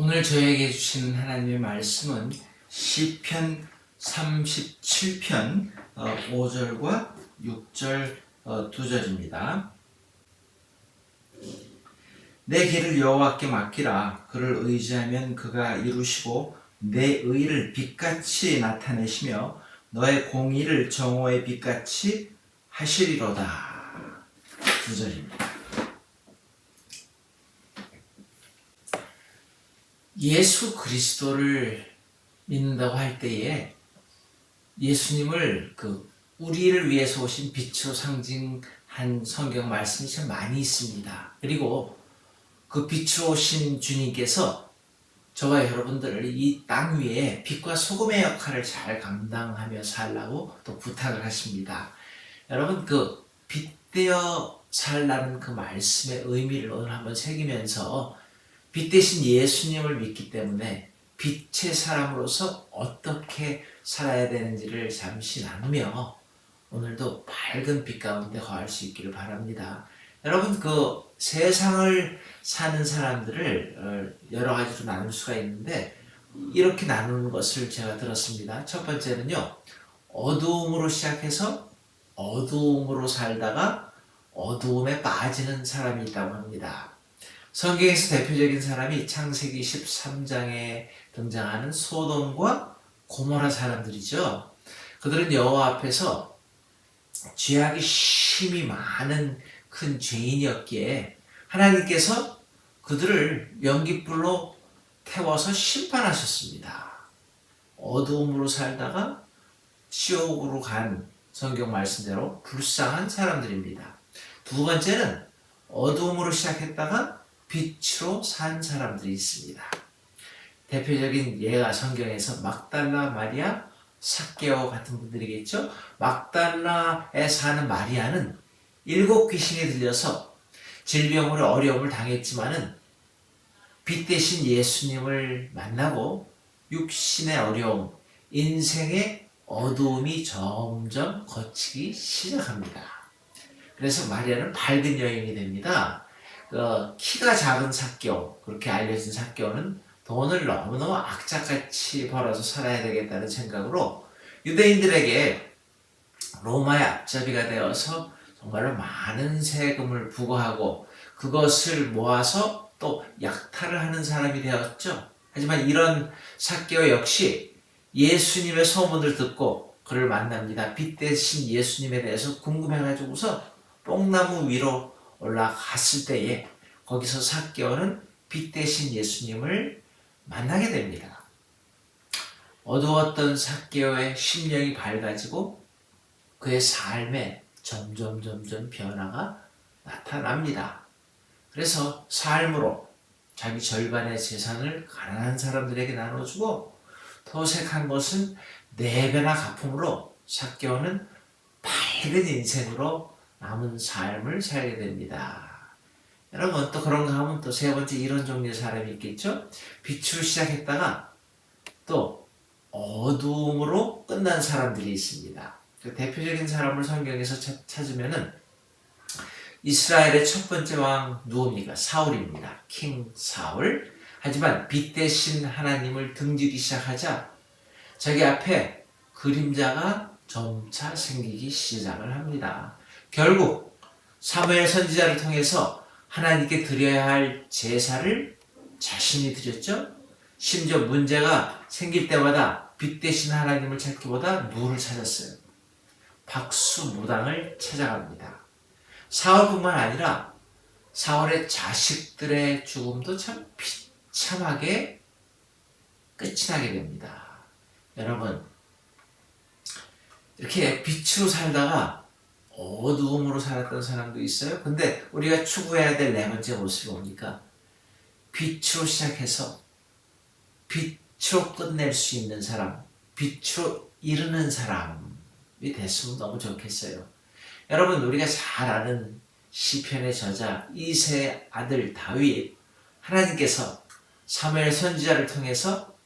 오늘 저에게 주신 하나님의 말씀은 시편 37편 5절과 6절 2절입니다. 내 길을 여호와께 맡기라. 그를 의지하면 그가 이루시고 내 의를 빛같이 나타내시며 너의 공의를 정오의 빛같이 하시리로다. 2절입니다. 예수 그리스도를 믿는다고 할 때에 예수님을 우리를 위해서 오신 빛으로 상징한 성경 말씀이 참 많이 있습니다. 그리고 그 빛으로 오신 주님께서 저와 여러분들을 이 땅 위에 빛과 소금의 역할을 잘 감당하며 살라고 또 부탁을 하십니다. 여러분, 빛되어 살라는 그 말씀의 의미를 오늘 한번 새기면서 빛 대신 예수님을 믿기 때문에 빛의 사람으로서 어떻게 살아야 되는지를 잠시 나누며 오늘도 밝은 빛 가운데 거할 수 있기를 바랍니다. 여러분, 세상을 사는 사람들을 여러 가지로 나눌 수가 있는데 이렇게 나누는 것을 제가 들었습니다. 첫 번째는요, 어두움으로 시작해서 어두움으로 살다가 어두움에 빠지는 사람이 있다고 합니다. 성경에서 대표적인 사람이 창세기 13장에 등장하는 소돔과 고모라 사람들이죠. 그들은 여호와 앞에서 죄악이 심히 많은 큰 죄인이었기에 하나님께서 그들을 연깃불로 태워서 심판하셨습니다. 어두움으로 살다가 지옥으로 간 성경 말씀대로 불쌍한 사람들입니다. 두 번째는 어두움으로 시작했다가 빛으로 산 사람들이 있습니다. 대표적인 예가 성경에서 막달라 마리아, 삭개오 같은 분들이겠죠. 막달라에 사는 마리아는 7 귀신이 들려서 질병으로 어려움을 당했지만은 빛 대신 예수님을 만나고 육신의 어려움, 인생의 어두움이 점점 거치기 시작합니다. 그래서 마리아는 밝은 여인이 됩니다. 키가 작은 삭개오, 그렇게 알려진 삭개오는 돈을 너무너무 악착같이 벌어서 살아야 되겠다는 생각으로 유대인들에게 로마의 앞잡이가 되어서 정말로 많은 세금을 부과하고 그것을 모아서 또 약탈을 하는 사람이 되었죠. 하지만 이런 삭개오 역시 예수님의 소문을 듣고 그를 만납니다. 빛 대신 예수님에 대해서 궁금해가지고서 뽕나무 위로 올라갔을 때에 거기서 삭개오는 빛 대신 예수님을 만나게 됩니다. 어두웠던 삭개오의 심령이 밝아지고 그의 삶에 점점 변화가 나타납니다. 그래서 삶으로 자기 절반의 재산을 가난한 사람들에게 나눠주고 토색한 것은 4배나 갚음으로 삭개오는 밝은 인생으로 남은 삶을 살게 됩니다. 여러분, 또 그런가 하면 또 세 번째 이런 종류의 사람이 있겠죠? 빛으로 시작했다가 또 어두움으로 끝난 사람들이 있습니다. 대표적인 사람을 성경에서 찾으면은 이스라엘의 첫 번째 왕 누굽니까? 사울입니다. 킹 사울. 하지만 빛 대신 하나님을 등지기 시작하자 자기 앞에 그림자가 점차 생기기 시작을 합니다. 결국 사무엘 선지자를 통해서 하나님께 드려야 할 제사를 자신이 드렸죠. 심지어 문제가 생길 때마다 빛 대신 하나님을 찾기보다 누구를 찾았어요? 박수무당을 찾아갑니다. 사울뿐만 아니라 사울의 자식들의 죽음도 참 비참하게 끝이 나게 됩니다. 여러분, 이렇게 빛으로 살다가 어두움으로 살았던 사람도 있어요. 근데 우리가 추구해야 될 4번째 모습이 뭡니까? 빛으로 시작해서 빛으로 끝낼 수 있는 사람, 빛으로 이르는 사람이 됐으면 너무 좋겠어요. 여러분, 우리가 잘 아는 시편의 저자 이새의 아들 다윗, 하나님께서 사무엘 선지자를 통해서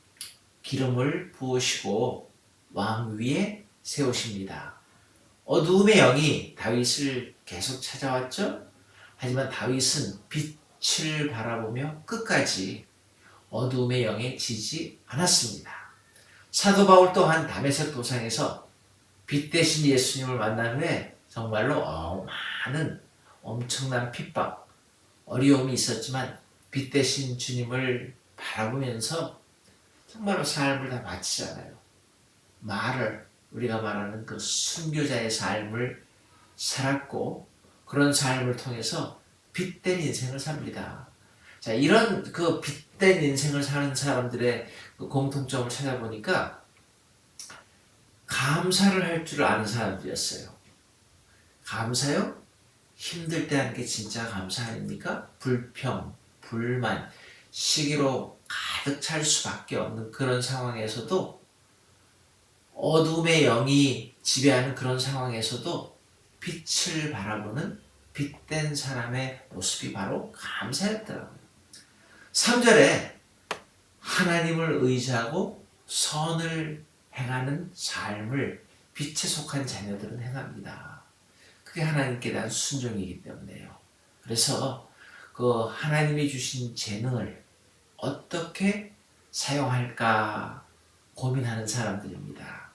기름을 부으시고 왕 위에 세우십니다. 어두움의 영이 다윗을 계속 찾아왔죠. 하지만 다윗은 빛을 바라보며 끝까지 어둠의 영에 지지 않았습니다. 사도 바울 또한 다메섹 도상에서 빛 대신 예수님을 만난 후에 정말로 많은 엄청난 핍박, 어려움이 있었지만 빛 대신 주님을 바라보면서 정말로 삶을 다 마치잖아요. 우리가 말하는 그 순교자의 삶을 살았고 그런 삶을 통해서 빛된 인생을 삽니다. 자, 이런 그 빛된 인생을 사는 사람들의 그 공통점을 찾아보니까 감사를 할 줄 아는 사람들이었어요. 감사요? 힘들 때 하는 게 진짜 감사 아닙니까? 불평, 불만, 시기로 가득 찰 수밖에 없는 그런 상황에서도 어둠의 영이 지배하는 그런 상황에서도 빛을 바라보는 빛된 사람의 모습이 바로 감사였더라고요. 3절에 하나님을 의지하고 선을 행하는 삶을 빛에 속한 자녀들은 행합니다. 그게 하나님께 대한 순종이기 때문에요. 그래서 그 하나님이 주신 재능을 어떻게 사용할까 고민하는 사람들입니다.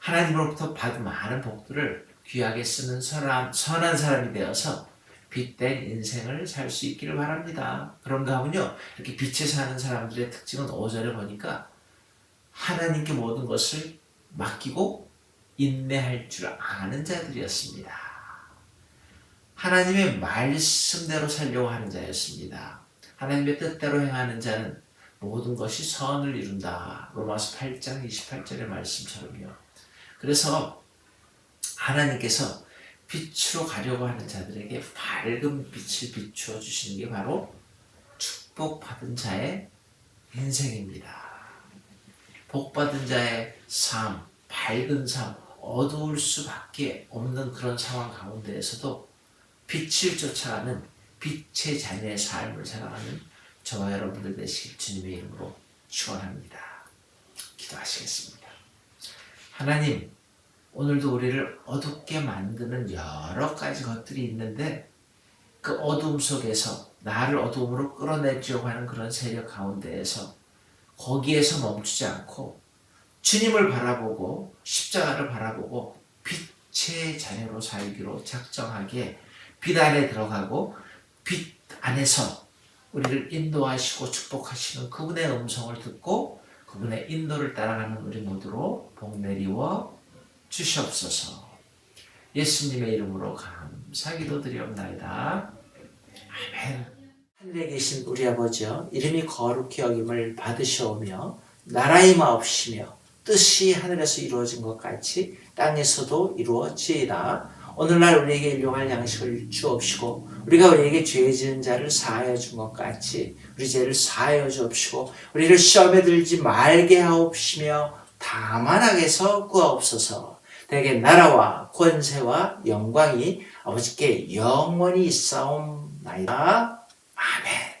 하나님으로부터 받은 많은 복들을 귀하게 쓰는 선한 사람이 되어서 빛된 인생을 살 수 있기를 바랍니다. 그런가 하면요, 이렇게 빛에 사는 사람들의 특징은 5절에 보니까 하나님께 모든 것을 맡기고 인내할 줄 아는 자들이었습니다. 하나님의 말씀대로 살려고 하는 자였습니다. 하나님의 뜻대로 행하는 자는 모든 것이 선을 이룬다. 로마서 8장 28절의 말씀처럼요. 그래서 하나님께서 빛으로 가려고 하는 자들에게 밝은 빛을 비추어 주시는 게 바로 축복받은 자의 인생입니다. 복받은 자의 삶, 밝은 삶, 어두울 수밖에 없는 그런 상황 가운데에서도 빛을 쫓아가는 빛의 자녀의 삶을 살아가는 저와 여러분들 되시길 주님의 이름으로 축원합니다. 기도하시겠습니다. 하나님, 오늘도 우리를 어둡게 만드는 여러 가지 것들이 있는데 그 어둠 속에서 나를 어둠으로 끌어내려고 하는 그런 세력 가운데에서 거기에서 멈추지 않고 주님을 바라보고 십자가를 바라보고 빛의 자녀로 살기로 작정하게 빛 안에 들어가고 빛 안에서 우리를 인도하시고 축복하시는 그분의 음성을 듣고 그분의 인도를 따라가는 우리 모두로 복 내리워 주시옵소서. 예수님의 이름으로 감사 기도드리옵나이다. 아멘. 하늘에 계신 우리 아버지여, 이름이 거룩히 여김을 받으시오며 나라의 마옵시며 뜻이 하늘에서 이루어진 것 같이 땅에서도 이루어지이다. 오늘날 우리에게 일용할 양식을 주옵시고 우리가 우리에게 죄 지은 자를 사하여 준 것 같이 우리 죄를 사하여 주옵시고 우리를 시험에 들지 말게 하옵시며 다만 악에서 구하옵소서. 대개 나라와 권세와 영광이 아버지께 영원히 있사옵나이다. 아멘.